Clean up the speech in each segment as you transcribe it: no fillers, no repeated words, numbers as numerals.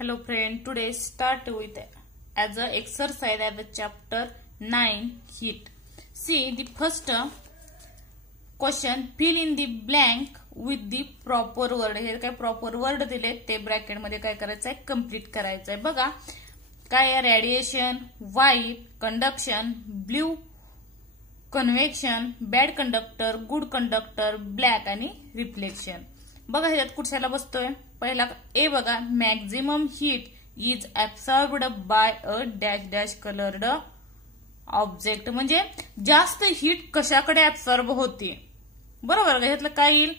Hello friend, today start with as a exercise at the chapter 9 heat. See the first question, fill in the blank with the proper word. हे काय proper word दिले ते bracket मध्ये काय करायचं आहे, complete करायचं आहे. बघा काय, radiation, white, conduction, blue, convection, bad conductor, good conductor, black आणि रिफ्लेक्शन. बघा ह्याच्यात कुठच्याला बसतोय. पहिला ए बघा, maximum heat is absorbed by a dash dash coloured object. म्हणजे जास्त हीट कशाकडे ऍब्सॉर्ब होते. बरोबर का, ह्यातलं काय येईल,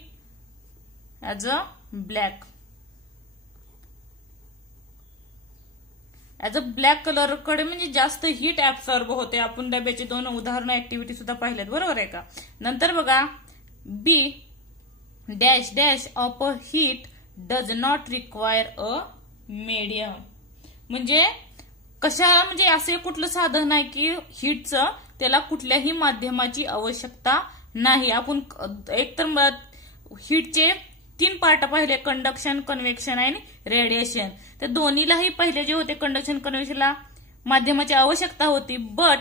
as a black. As a black colour कडे म्हणजे जास्त हीट ऍब्सॉर्ब होते. आपण डब्याची 2 उदाहरण ऍक्टिव्हिटी सुद्धा पाहिल्यात. बरोबर आहे का. नंतर बघा B, dash dash of a heat does not require a medium. म्हणजे म्हणजे असे कुठलं साधन आहे की हीटचं त्याला कुठल्याही माध्यमाची आवश्यकता नाही. आपण एकतर हीटचे 3 पार्ट पाहिले, कंडक्शन, कन्व्हेक्शन आणि रेडिएशन. तर दोन्हीलाही पहिले जे होते कंडक्शन कन्व्हेक्शनला माध्यमाची आवश्यकता होती. But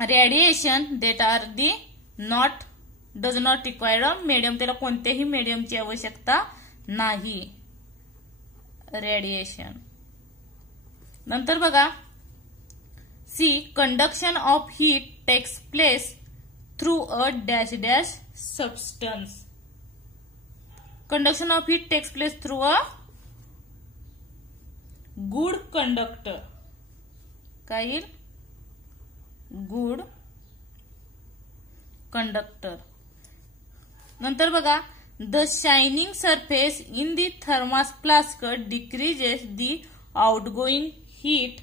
radiation that are the does not require a medium. त्याला कोणत्याही मीडियमची आवश्यकता नाही. रेडिएशन. नंतर बघा C, conduction of heat takes place through a dash dash substance. Conduction of heat takes place through a good conductor. काय येईल, good conductor. नंतर बघा, the shining surface in the thermos flask decreases the outgoing heat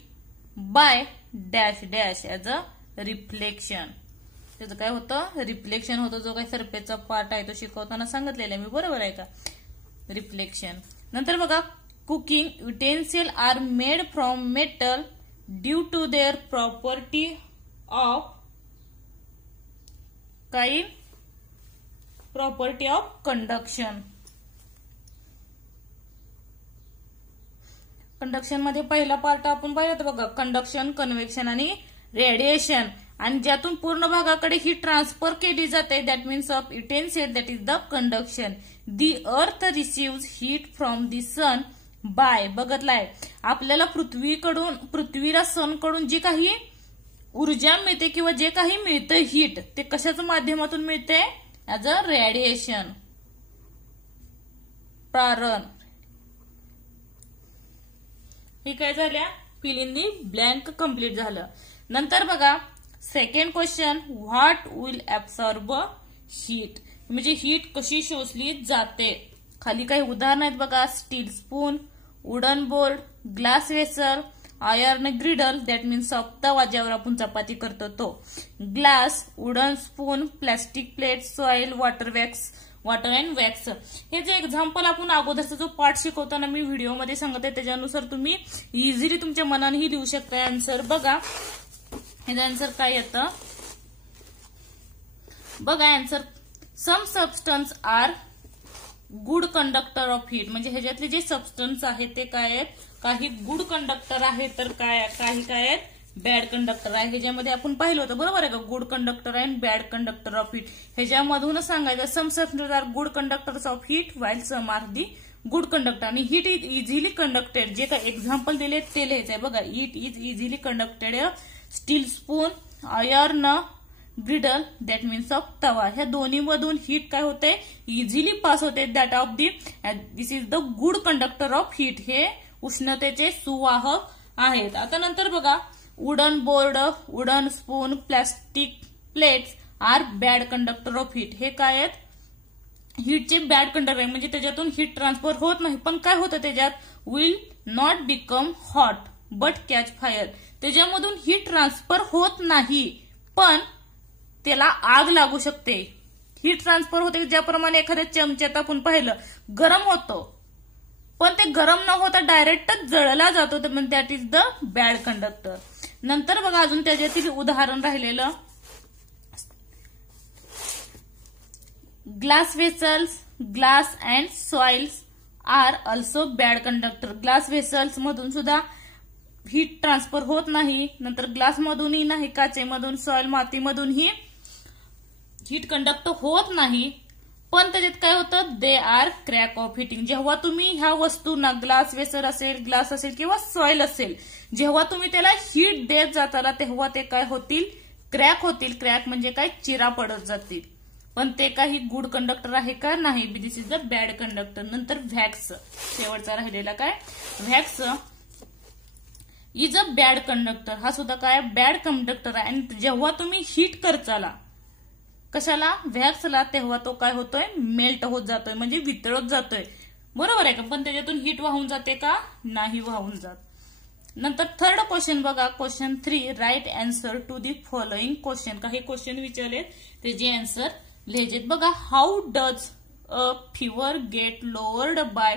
by dash dash as a reflection. त्याचं काय होतं, reflection होतं. जो काही सरफेसचा पार्ट आहे तो शिकवताना सांगितलेला आहे मी. बरोबर आहे का, रिफ्लेक्शन. नंतर बघा, cooking utensil are made from metal due to their property of काय, प्रॉपर्टी ऑफ कंडक्शन. कंडक्शन मध्ये पहिला पार्ट आपण पाहिलं बघा, कंडक्शन, कन्व्हेक्शन आणि रेडिएशन. आणि ज्यातून पूर्ण भागाकडे ही ट्रान्सफर केली जाते, that means of utensil, that is the conduction. The earth receive heat from the sun by. बघतलाय आपल्याला पृथ्वीला सन कडून जी काही ऊर्जा मिळते किंवा जे काही मिळतं हीट, ते कशाच्या माध्यमातून मिळते, ऍज अ रेडिएशन, प्रारण. ही काय झाल्या, fill in the blank complete झालं. नंतर बघा second question, what will absorb heat. म्हणजे हीट कशी शोषली जाते. खाली काही उदाहरण आहेत बघा, steel spoon, wooden board, glass vessel, iron griddle, that means of तवा ज्यावर आपण चपाती करतो तो, glass, wooden spoon, plastic plate, soil, water and wax. हे जे एक्झाम्पल आपण अगोदरचा जो पार्ट शिकवताना मी व्हिडिओमध्ये सांगते त्याच्यानुसार तुम्ही इझिली तुमच्या मनानेही लिहू शकता आन्सर. बघा ह्याचं आन्सर काय येतं, बघा answer, some substance are good conductor of heat. म्हणजे ह्याच्यातले जे सबस्टन्स आहेत ते काय आहेत, काही गुड कंडक्टर आहेत तर काही काय आहेत, बॅड कंडक्टर आहे. ह्याच्यामध्ये आपण पाहिलं होतं. बरोबर आहे का, गुड कंडक्टर आहे बॅड कंडक्टर ऑफ हीट. ह्याच्यामधूनच सांगायचं, some substance are good conductors of heat while some are the good conductor. आणि हीट इज इझिली कंडक्टेड. जे काही एक्झाम्पल दिले ते लिहायचंय. बघा, heat is easily conducted steel spoon, iron griddle, that means of तवा. ह्या दोन्ही मधून हीट काय होते, इझिली पास होते. That of this is the good conductor of heat. हे उष्णतेचे सुवाहक आहेत. आता नंतर बघा, wooden board, wooden spoon, plastic plates are bad conductor of heat. हे काय आहेत, हीटचे बॅड कंडक्टर आहे. म्हणजे त्याच्यातून हीट ट्रान्सफर होत नाही. पण काय होतं त्याच्यात, will not become hot but catch fire. त्याच्यामधून हीट ट्रान्सफर होत नाही पण त्याला आग लागू शकते. हीट ट्रान्सफर होते ज्याप्रमाणे एखाद्या चमच्यात आपण पाहिलं गरम होतो, पण ते गरम न होता डायरेक्टच जळला जातो. That is the bad conductor. नंतर बघा अजून त्याच्यातील उदाहरण राहिलेलं, glass vessels, glass and soils are also bad conductor. Glass vessels मधून सुद्धा हीट ट्रान्सफर होत नाही, नंतर ग्लास मधूनही नाही, काचेमधून, सॉइल मातीमधूनही हीट कंडक्ट होत नाही. पण त्याच्यात काय होतं, they are crack of heating. जेव्हा तुम्ही ह्या वस्तूंना, ग्लास वेसर असेल, ग्लास असेल किंवा सॉइल असेल, जेव्हा तुम्ही त्याला हीट देत जाताला तेव्हा ते काय होतील, क्रॅक होतील. क्रॅक म्हणजे काय, चिरा पडत जातील. पण ते काही गुड कंडक्टर आहे का, नाही. दिस इज द बॅड कंडक्टर. नंतर व्हॅक्स, शेवटचा राहिलेला काय, vax is a bad conductor. हा सुद्धा काय, बॅड कंडक्टर आहे. आणि जेव्हा तुम्ही हीट करचाला कशाला, व्हॅक्सला, तेव्हा तो काय होतोय, मेल्ट होत जातोय, म्हणजे वितळत जातोय. बरोबर आहे का. पण त्याच्यातून हीट वाहून जाते का, नाही वाहून जात. नंतर थर्ड क्वेश्चन बघा, question 3, write answer to the following question. काही क्वेश्चन विचारलेत, त्याचे आन्सर लिहायचे बघा. How does a fever get lowered by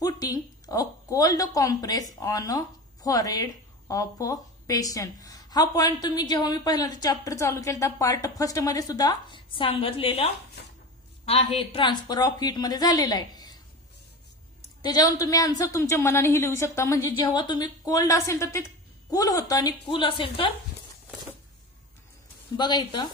putting a cold compress on a forehead of a patient. हा पॉइंट तुम्ही जेव्हा मी पहिल्यांदा चॅप्टर चालू केला पार्ट फर्स्ट मध्ये सुद्धा सांगितलेला आहे, ट्रान्सफर ऑफ हीट मध्ये झालेला आहे. त्याच्यावरून तुम्ही आन्सर तुमच्या मनानेही लिहू शकता. म्हणजे जेव्हा तुम्ही कोल्ड असेल तर ते कूल होतं आणि कूल असेल तर बघा इथं,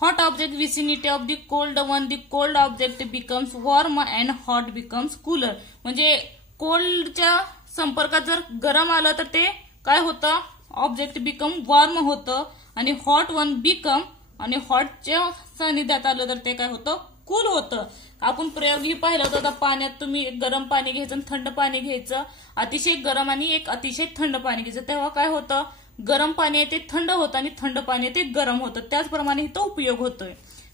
hot object vicinity of the cold one, the cold object becomes warm and hot becomes cooler. म्हणजे कोल्डच्या संपर्कात जर गरम आलं तर ते काय होतं, ऑब्जेक्ट बिकम वॉर्म होतं, आणि हॉट वन बिकम, आणि हॉटच्या सानिध्यात आलं तर ते काय होतं, कूल होतं. आपण प्रयोगही पाहिला होता, पाण्यात तुम्ही एक गरम पाणी घ्यायचं आणि थंड पाणी घ्यायचं, अतिशय गरम आणि एक अतिशय थंड पाणी घ्यायचं, तेव्हा काय होतं, गरम पाणी आहे ते थंड होतं आणि थंड पाणी आहे ते गरम होतं. त्याचप्रमाणे इथं उपयोग होतोय.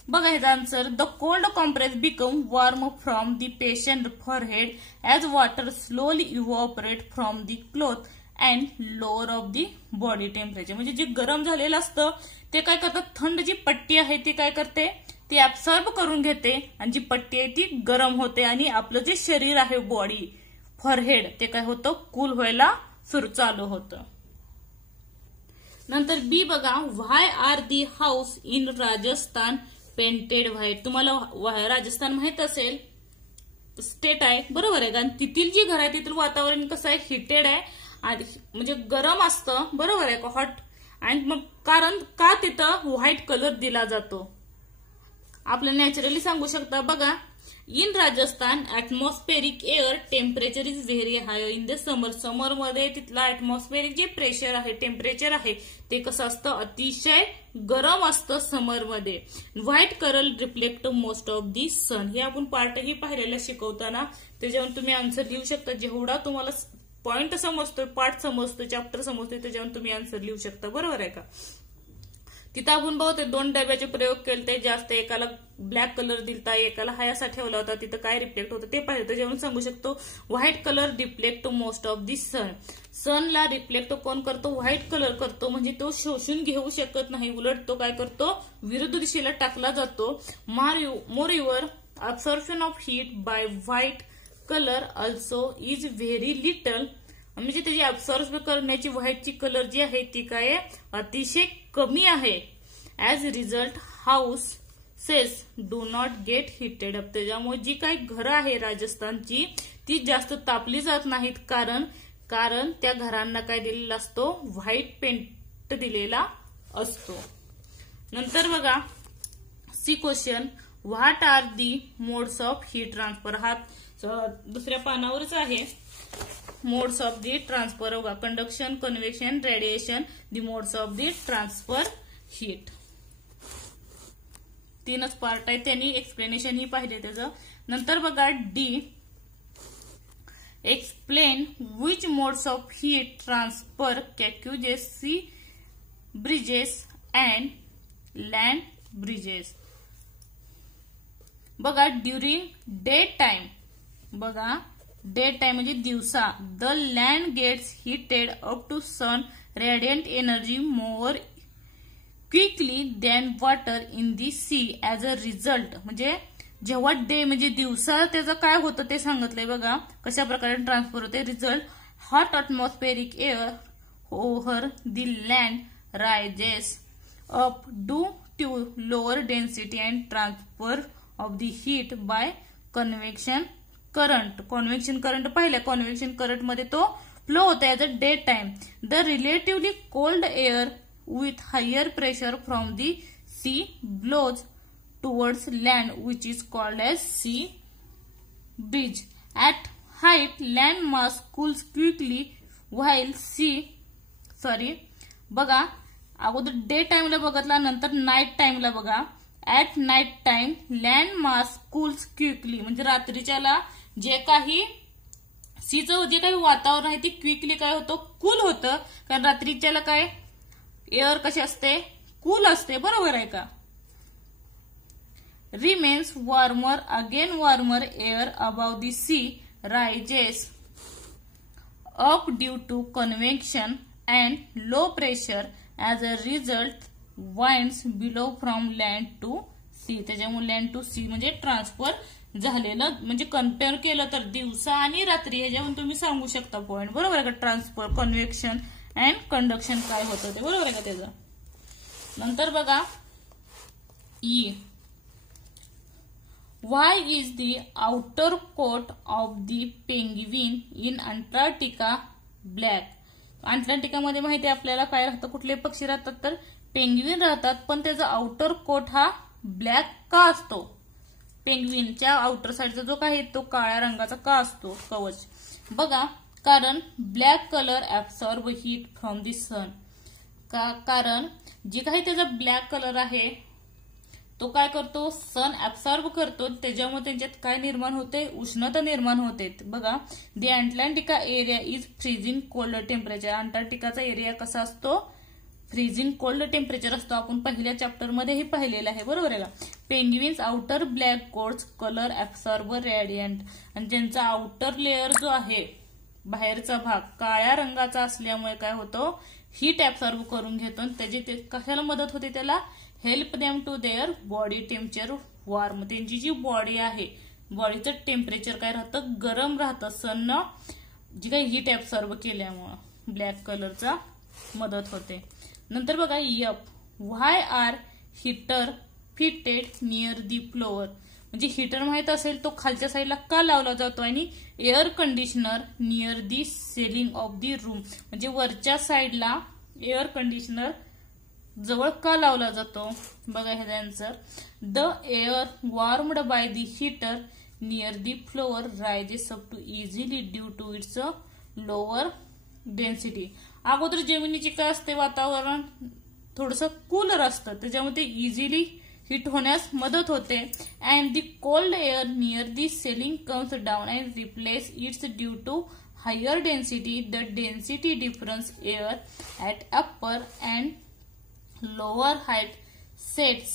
बघा ह्याचा answer, the cold compress become warm from the patient forehead as water slowly evaporate from the cloth and lower of the body temperature. म्हणजे जे गरम झालेलं असतं ते काय करतात, थंड जी पट्टी आहे ती काय करते, ती ऍब्सॉर्ब करून घेते, आणि जी पट्टी आहे ती गरम होते, आणि आपलं जे शरीर आहे, बॉडी फॉरहेड, ते काय होतं, कूल व्हायला चालू होतं. नंतर बी बघा, why are the house in Rajasthan painted white. तुम्हाला राजस्थान माहित असेल, स्टेट आहे, बरोबर आहे का. आणि तिथील जी घर आहे तिथलं वातावरण कसं आहे, हिटेड आहे, म्हणजे गरम असतं, बरोबर आहे का, हॉट. आणि मग कारण का तिथं व्हाईट कलर दिला जातो, आपल्याला नॅचरली सांगू शकता. बघा, in Rajasthan atmospheric air temperature is very high in the summer. समरमध्ये तिथला ऍटमॉस्फेरिक जे प्रेशर आहे, टेम्परेचर आहे, ते कसं असतं, अतिशय गरम असतं समरमध्ये. White colour reflect most of the sun. हे आपण पार्टही पाहिलेला शिकवताना, त्याच्यावर तुम्ही आन्सर लिहू शकता. जेवढा तुम्हाला पॉइंट समजतोय, पार्ट समजतोय, चॅप्टर समजतोय, त्याच्यावर तुम्ही आन्सर लिहू शकता, बरोबर आहे का. तिथं आपण बहुते 2 डब्याचे प्रयोग केले, जास्त एकाला ब्लॅक कलर दिलता, एकाला हायासा ठेवला होता, तिथं काय रिफ्लेक्ट होतं ते पाहिजे. त्याच्यावरून सांगू शकतो, white colour reflect most of the sun. सनला रिफ्लेक्ट कोण करतो, व्हाईट कलर करतो. म्हणजे तो शोषून घेऊ शकत नाही, उलट तो काय करतो, विरुद्ध दिशेला टाकला जातो. More your absorption of heat by white colour also is very little. म्हणजे त्याची अब्सॉर्ब करण्याची व्हाईटची कलर जी आहे ती काय, अतिशय कमी आहे. As result house cells do not get heated up. त्याच्यामुळे जी काही घरं आहे राजस्थानची ती जास्त तापली जात नाहीत, कारण त्या घरांना काय दिलेला असतो, व्हाईट पेंट दिलेला असतो. नंतर बघा, C question, what are the modes of heat transfer. हा दुसऱ्या पानावरच आहे. मोड्स ऑफ दी ट्रान्सफर होगा, conduction, convection, radiation, the modes of the transfer heat. 3च पार्ट आहे, त्यांनी एक्सप्लेनेशन ही पाहिले त्याचं. नंतर बघा, D explain which modes of heat transfer causes, sea breezes and land breezes. बघा, ड्युरिंग डे टाइम, बघा डे टाइम म्हणजे दिवसा, the land gets heated up to sun radiant energy more quickly than water in the sea. As a result, म्हणजे जेव्हा day म्हणजे दिवसा त्याचं काय होतं ते सांगितलंय. बघा कशा प्रकारे ट्रान्सफर होते. Result, hot atmospheric air over the land rises up due to lower density and transfer of the heat by convection current. Convection current पाहिलं, कॉन्व्हेक्शन करंट मध्ये तो फ्लो होता as a day time. The relatively cold air with higher pressure from the sea blows towards land which is called as sea breeze. At height land mass cools quickly while बघा अगोदर day टाइमला बघितला, नंतर night टाइमला बघा. At night time land mass cools quickly, म्हणजे रात्रीच्याला जे काही सीचं जे काही वातावरण आहे ते क्विकली काय होतं, कूल होतं. कारण रात्रीच्याला काय एअर कशी असते, कूल असते, बरोबर आहे का. Remains warmer, again warmer air above the sea rises up due to convection and low pressure. As a result winds blow from land to sea. त्याच्यामुळे लँड टू सी म्हणजे ट्रान्सफर झालेलं, म्हणजे कम्पेअर केलं तर दिवसा आणि रात्री ह्याच्यावरून तुम्ही सांगू शकता पॉइंट, बरोबर आहे का. ट्रान्सफर, कन्व्हेक्शन अँड कंडक्शन काय होतं ते, बरोबर आहे का त्याचं. नंतर बघा E. Why is the outer coat of the penguin in Antarctica black. अंटार्क्टिकामध्ये माहिती आहे आपल्याला काय राहतं, कुठले पक्षी राहतात तर पेंग्विन राहतात, पण त्याचा आउटर कोट हा ब्लॅक का असतो. पेंग्विनच्या आउटर साइडचा जो काही तो काळ्या रंगाचा का असतो कवच. बघा कारण black colour absorb heat from the sun. कारण जे काही त्याचा ब्लॅक कलर आहे तो काय करतो, सन ऍब्सॉर्ब करतो, त्याच्यामुळे त्यांच्यात काय निर्माण होते, उष्णता निर्माण होते. बघा the Antarctica area is freezing cold temperature. अंटार्क्टिकाचा एरिया कसा असतो, फ्रीजिंग कोल्ड टेम्परेचर असतो. आपण पहिल्या चॅप्टर मध्ये हे पाहिलेलं आहे, बरोबर आहे का. Penguins outer black coats colour absorber radiant. आणि त्यांचा आउटर लेअर जो आहे बाहेरचा भाग काळ्या रंगाचा असल्यामुळे काय होतो, हीट ऍब्सॉर्ब करून घेतो. त्याची कशाला मदत होते, त्याला help them to their body temperature warm. त्यांची जी बॉडी आहे, बॉडीचं टेम्परेचर काय राहतं, गरम राहतं, सननं जी काही हीट ऍब्सॉर्ब केल्यामुळं ब्लॅक कलरचा मदत होते. नंतर बघा yup. Why are heater fitted near the floor. म्हणजे हीटर माहित असेल तो खालच्या साईडला का लावला जातो आणि air conditioner near the ceiling of the room. म्हणजे वरच्या साईडला एअर कंडिशनर जवळ का लावला जातो, बघा हे answer. The air warmed by the heater near the floor rises up to easily due to its lower density. अगोदर जमिनीची काय असते, वातावरण थोडंसं कूलर असतं, त्याच्यामुळे ते इझिली हीट होण्यास मदत होते. And the cold air near the ceiling comes down and replace its due to higher density. The density difference air at upper and lower height sets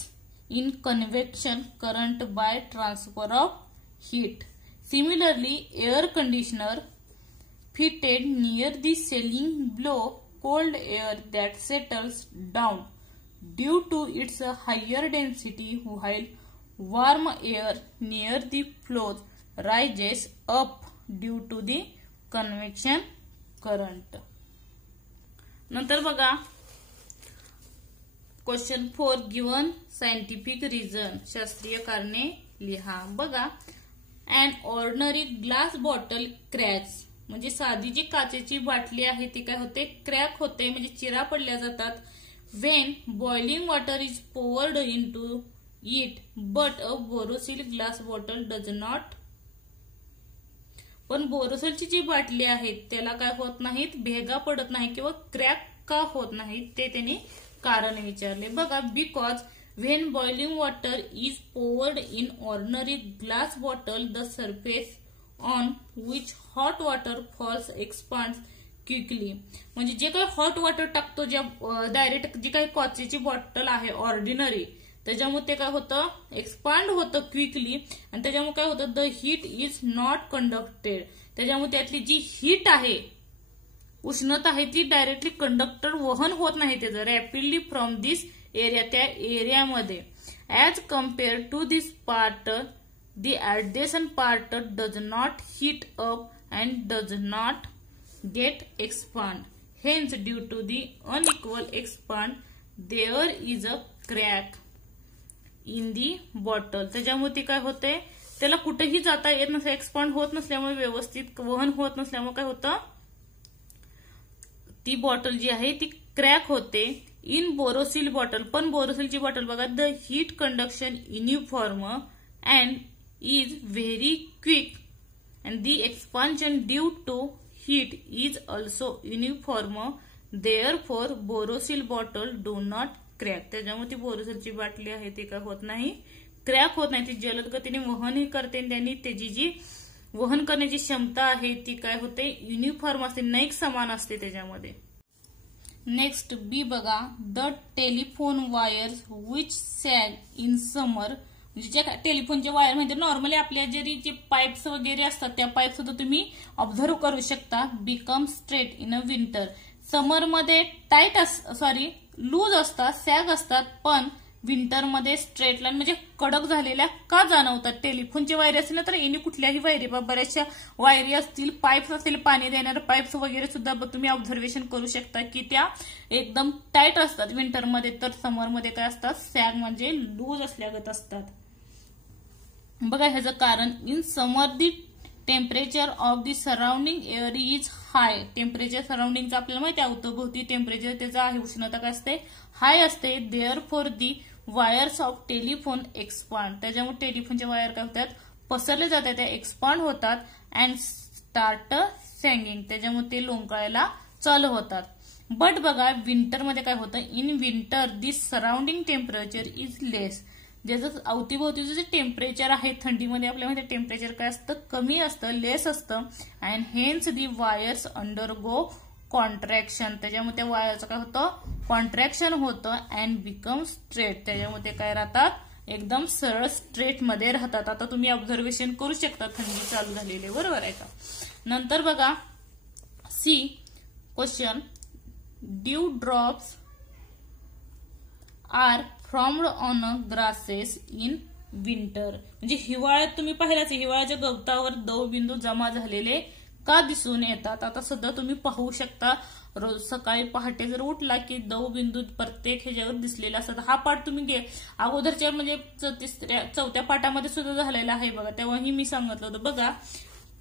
in convection current by transfer of heat. Similarly, air conditioner fitted near the ceiling blow cold air that settles down due to its higher density, while warm air near the floor rises up due to the convection current. नंतर बघा question 4. Given scientific reason. शास्त्रीय कारणे लिहा. बघा and ordinary glass bottle cracks. म्हणजे साधी जी काचेची बाटली आहे ती काय होते, क्रॅक होते, म्हणजे चिरा पडल्या जातात. When boiling water is poured in to it but a Borosil glass bottle does not. पण बोरोसिलची जी बाटली आहे त्याला काय होत नाहीत, भेगा पडत नाही किंवा क्रॅक का होत नाहीत ते त्यांनी कारण विचारले. बघा because when boiling water is poured in ordinary glass bottle the surface on which hot water falls expands quickly. म्हणजे जे काही हॉट वॉटर टाकतो, ज्या डायरेक्ट जी काही काचेची बॉटल आहे ऑर्डिनरी, त्याच्यामुळे ते काय होतं, एक्सपांड होतं क्विकली. आणि त्याच्यामुळे काय होतं, the heat is not conducted. त्याच्यामुळे त्यातली जी हीट आहे, उष्णता आहे ती डायरेक्टली कंडक्टर वहन होत नाही त्याचं रॅपिडली फ्रॉम दिस एरिया, त्या एरियामध्ये. As compare to this part the adjacent part does not heat up and does not get expand. Hence due to the unequal expand there is a crack. In the bottle. त्याच्यामुळे ती काय होते, त्याला कुठेही जाता येत नसल्या, एक्सपांड होत नसल्यामुळे, व्यवस्थित वहन होत नसल्यामुळे काय होतं, ती बॉटल जी आहे ती क्रॅक होते. इन बोरोसिल बॉटल, पण बोरोसिलची बॉटल बघा, the heat conduction uniform and is very quick and the expansion due to heat is also uniform, therefore Borosil bottle do not crack. त्याच्यामुळे ती बोरोसिलची बाटली आहे ती काय होत नाही, क्रॅक होत नाही. ती जलद गतीने वहनही करते, त्यांनी त्याची जी वहन करण्याची क्षमता आहे ती काय होते, युनिफॉर्म असते, नैक समान असते त्याच्यामध्ये. नेक्स्ट बी बघा, the telephone wires which sag in summer, म्हणजे ज्या टेलिफोनच्या वायर म्हणजे नॉर्मली आपल्या जे पाईप्स वगैरे असतात त्या पाईप सुद्धा तुम्ही ऑब्झर्व करू शकता, become straight in a winter. समरमध्ये टाईट लूज असतात, सॅग असतात, पण विंटरमध्ये स्ट्रेट लाईन म्हणजे कडक झालेल्या का जाणवतात. टेलिफोनची वायरी असेल ना तर एनी कुठल्याही वायरी, बऱ्याचशा वायरी असतील, पाईप्स असतील, पाणी देणारे पाईप्स वगैरे सुद्धा तुम्ही ऑब्झर्वेशन करू शकता की त्या एकदम टाईट असतात विंटरमध्ये, तर समरमध्ये काय असतात, सॅग म्हणजे लूज असल्यागत असतात. बघा ह्याचं कारण, in summer the temperature of the surrounding air is high. Temperature सराउंडिंगचं आपल्याला माहिती आहे, अवतीभोवती टेम्परेचर त्याचं आहे, उष्णता काय असते, हाय असते. Therefore the wires of telephone expand, त्याच्यामुळे टेलिफोनच्या वायर काय होतात, पसरले जातात, त्या एक्सपांड होतात. अँड स्टार्ट सॅगिंग, त्याच्यामुळे ते लोंबकळायला चालू होतात. बट बघा विंटरमध्ये काय होतं, in winter the surrounding temperature is less. ज्याचं अवतीभोवतीचं जे टेम्परेचर आहे, थंडीमध्ये आपल्याला माहिती टेम्परेचर काय असतं, कमी असतं, लेस असतं. And hence the wires undergo contraction, त्याच्यामुळे त्या वायरचं काय होतं, कॉन्ट्रॅक्शन होतं. अँड बिकम स्ट्रेट, त्याच्यामध्ये काय राहतात, एकदम सरळ स्ट्रेट मध्ये राहतात. आता तुम्ही ऑब्झर्वेशन करू शकता, थंडी चालू झालेली, बरोबर आहे का. नंतर बघा C question, dew drops are formed on grasses in winter, म्हणजे हिवाळ्यात तुम्ही पाहिलाच, हिवाळ्याच्या गवतावर दवबिंदू जमा झालेले का दिसून येतात. आता सुद्धा तुम्ही पाहू शकता, रोज सकाळी पहाटे जर उठला की दवबिंदू प्रत्येक ह्याच्यावर दिसलेला असतात. हा पाठ तुम्ही अगोदरच्या म्हणजे चौथ्या पाठामध्ये सुद्धा झालेला आहे बघा, तेव्हाही मी सांगितलं होतं. बघा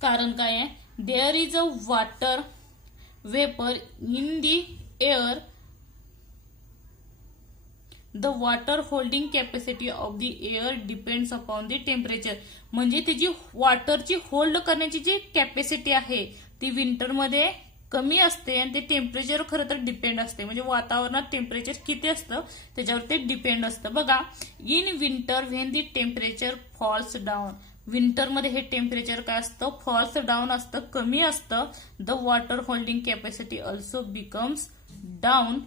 कारण काय आहे, there is a water vapour in the air, the water holding capacity of the air depends upon the temperature, म्हणजे त्याची वॉटरची होल्ड करण्याची जी कॅपॅसिटी आहे ती विंटरमध्ये कमी असते आणि ते टेम्परेचर खरं तर डिपेंड असते, म्हणजे वातावरणात टेम्परेचर किती असतं त्याच्यावर ते डिपेंड असतं. बघा in winter when the temperature falls down, विंटरमध्ये हे टेम्परेचर काय असतं, फॉल्स डाऊन असतं, कमी असतं. The water holding capacity also becomes down,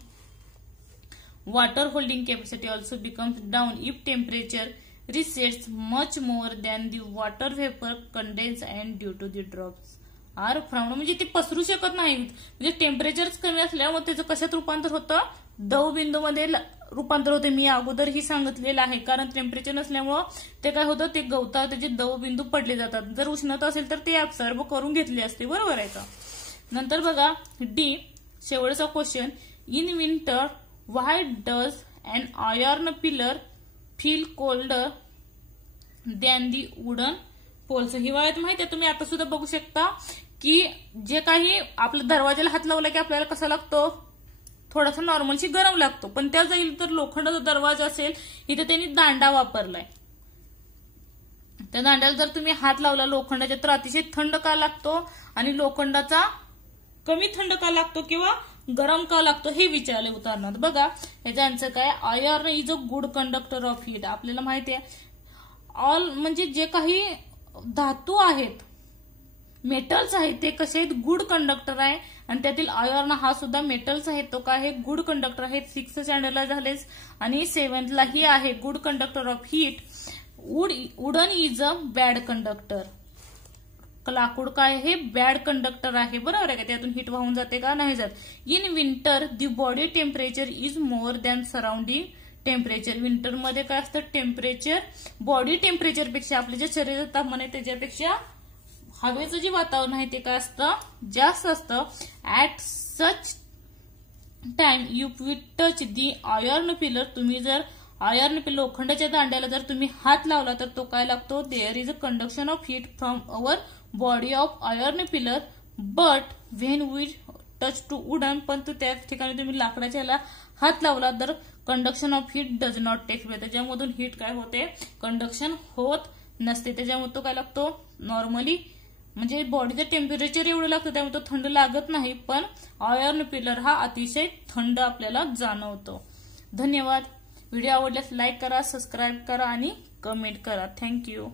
water holding capacity also becomes down if temperature receds much more than the water vapor condense and due to the drops are formed, म्हणजे ते पसरू शकत नाही, म्हणजे temperature कमी असल्यामुळे त्याचं कशात रूपांतर होतं, दवबिंदूमध्ये रूपांतर होते. मी अगोदरही सांगितलेलं आहे, कारण टेम्परेचर नसल्यामुळं ते काय होतं, ते गवतात त्याचे दवबिंदू पडले जातात. जर उष्णता असेल तर ते ऍब्सॉर्ब करून घेतले असते, बरोबर आहे का. नंतर बघा डी शेवटचा question, in winter why does an iron pillar feel colder than the wooden poles? हिवाळ्यात माहिती आहे, तुम्ही आता सुद्धा बघू शकता की जे काही आपल्या दरवाजाला हात लावला की आपल्याला कसा लागतो, थोडासा नॉर्मलशी गरम लागतो. पण त्या जाईल तर लोखंडाचा दरवाजा असेल, इथे त्यांनी दांडा वापरलाय, त्या दांड्याला जर तुम्ही हात लावला लोखंडाच्या तर अतिशय थंड का लागतो आणि लोखंडाचा कमी थंड का लागतो किंवा गरम का लागतो हे विचारले उदाहरणार्थ. बघा याचं आन्सर काय, iron is a good conductor of heat. आपल्याला माहिती आहे ऑल म्हणजे जे काही धातू आहेत, मेटल्स आहेत, ते कसे आहेत, गुड कंडक्टर आहे. आणि त्यातील आयर्न हा सुद्धा मेटल्स आहे, तो काय आहे, गुड कंडक्टर आहे. 6th स्टँडर्डला झालेच आणि 7th लाही आहे, good conductor of heat. Wooden is a bad conductor, लाकूड काय आहे, बॅड कंडक्टर आहे, बरोबर आहे का, त्यातून हीट वाहून जाते का, नाही जात. In winter the body temperature is more than surrounding temperature. विंटरमध्ये काय असतं, टेम्परेचर बॉडी टेम्परेचर पेक्षा, आपले जे शरीराचं तापमान आहे त्याच्यापेक्षा हवेचं जे वातावरण आहे ते काय असतं, जास्त असतं. At such time you will touch the iron pillar, तुम्ही जर आयर्न लोखंडाच्या दांड्याला जर तुम्ही हात लावला तर तो काय लागतो, there is a conduction of heat from our body of iron pillar but when we touch to wooden, पण त्या ठिकाणी तुम्ही लाकडाच्या याला हात लावला तर conduction of heat does not take place, त्याच्यामधून हीट काय होते, कंडक्शन होत नसते. त्याच्यामुळे तो काय लागतो, नॉर्मली म्हणजे बॉडीचं टेम्परेचर एवढं लागतं त्यामुळे तो थंड लागत नाही, पण आयर्न पिलर हा अतिशय थंड आपल्याला जाणवतो. धन्यवाद. व्हिडिओ आवडल्यास लाईक करा, सबस्क्राईब करा आणि कमेंट करा. थँक्यू.